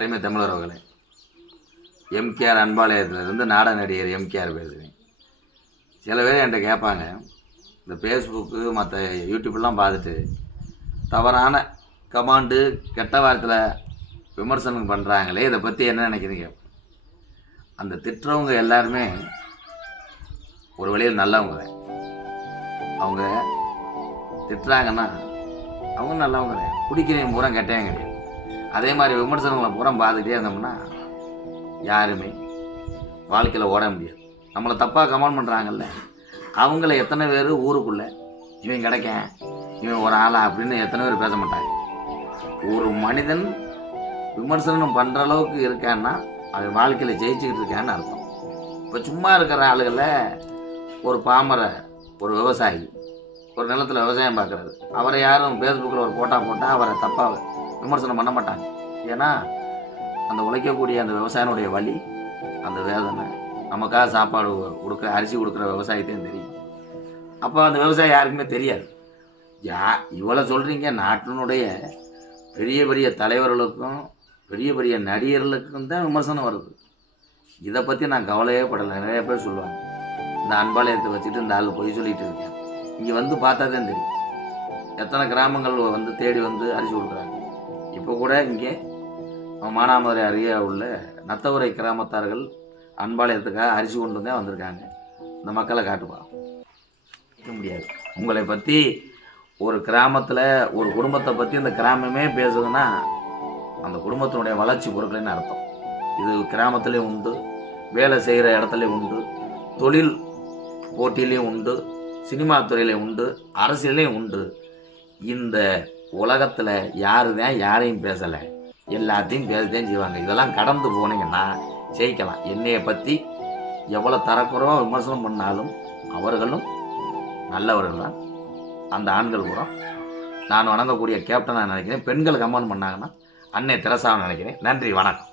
தலைமை தமிழர் அவர்களே, எம்கேஆர் அன்பாலயத்திலிருந்து நாடக நடிகர் எம்கேஆர் பேசுகிறேன். சில பேர் என்கிட்ட கேட்பாங்க, இந்த ஃபேஸ்புக்கு மற்ற யூடியூப்லாம் பார்த்துட்டு தவறான கமாண்டு கெட்ட வார்த்தையில் விமர்சனம் பண்ணுறாங்களே, இதை பற்றி என்ன நினைக்கிறீங்க? அந்த திட்டுறவங்க எல்லாருமே ஒரு வழியில் நல்லவங்க. அவங்க திட்டுறாங்கன்னா அவங்க நல்லவங்க, குடிக்கிறவங்க பூரா கெட்டவங்க கிடையாது. அதே மாதிரி விமர்சனங்களை பூரா பார்த்துக்கிட்டே இருந்தோம்னா யாருமே வாழ்க்கையில் ஓட முடியாது. நம்மளை தப்பாக கமெண்ட் பண்ணுறாங்கல்ல, அவங்கள எத்தனை பேர் ஊருக்குள்ளே இவன் கிடைக்க இவன் ஒரு ஆளா அப்படின்னு எத்தனை பேர் பேச மாட்டாங்க. ஒரு மனிதன் விமர்சனம் பண்ணுற அளவுக்கு இருக்கான்னா அவன் வாழ்க்கையில் ஜெயிச்சுக்கிட்டு இருக்கான்னு அர்த்தம். இப்போ சும்மா இருக்கிற ஆளுகளில் ஒரு பாமர ஒரு விவசாயி ஒரு நிலத்தில் விவசாயம் பார்க்குறாரு, அவரை யாரும் ஃபேஸ்புக்கில் ஒரு போட்டால் அவரை தப்பாக விமர்சனம் பண்ண மாட்டாங்க. ஏன்னா அந்த உழைக்கக்கூடிய அந்த விவசாயினுடைய வலி, அந்த வேதனை, நமக்காக சாப்பாடு கொடுக்க அரிசி கொடுக்குற விவசாயத்தையும் தெரியும். அப்போ அந்த விவசாயி யாருக்குமே தெரியாது. இவ்வளோ சொல்கிறீங்க, நாட்டினுடைய பெரிய பெரிய தலைவர்களுக்கும் பெரிய பெரிய நடிகர்களுக்கும் தான் விமர்சனம் வருது. இதை பற்றி நான் கவலையே படலை. நிறைய பேர் சொல்லுவாங்க, இந்த அன்பாலயத்தை வச்சுட்டு இந்த ஆள் பொய் சொல்லிகிட்டு இருக்கேன். இங்கே வந்து பார்த்தா தான் தெரியும் எத்தனை கிராமங்கள் வந்து தேடி வந்து அரிசி கொடுக்குறாங்க. இப்போ கூட இங்கே மானாமதுரை அருகே உள்ள நத்தவரை கிராமத்தார்கள் அன்பாலயத்துக்காக அரிசி கொண்டு தான் வந்திருக்காங்க. இந்த மக்களை காட்டுப்பா முடியாது. உங்களை பற்றி ஒரு கிராமத்தில் ஒரு குடும்பத்தை பற்றி இந்த கிராமமே பேசுதுன்னா அந்த குடும்பத்தினுடைய வளர்ச்சி பொருட்கள்னு அர்த்தம். இது கிராமத்துலேயும் உண்டு, வேலை செய்கிற இடத்துலையும் உண்டு, தொழில் போட்டியிலையும் உண்டு, சினிமா துறையிலையும் உண்டு, அரசியலையும் உண்டு. இந்த உலகத்தில் யாரு தான் யாரையும் பேசலை, எல்லாத்தையும் பேசத்தான் செய்வாங்க. இதெல்லாம் கடந்து போனீங்கன்னா ஜெயிக்கலாம். என்னையை பற்றி எவ்வளோ தரக்குறோ விமர்சனம் பண்ணாலும் அவர்களும் நல்லவர்கள் தான். அந்த ஆண்கள் கூட நான் வணங்கக்கூடிய கேப்டன் நான் நினைக்கிறேன். பெண்கள் கமெண்ட் பண்ணாங்கன்னா அன்னை தெரசாவை நினைக்கிறேன். நன்றி, வணக்கம்.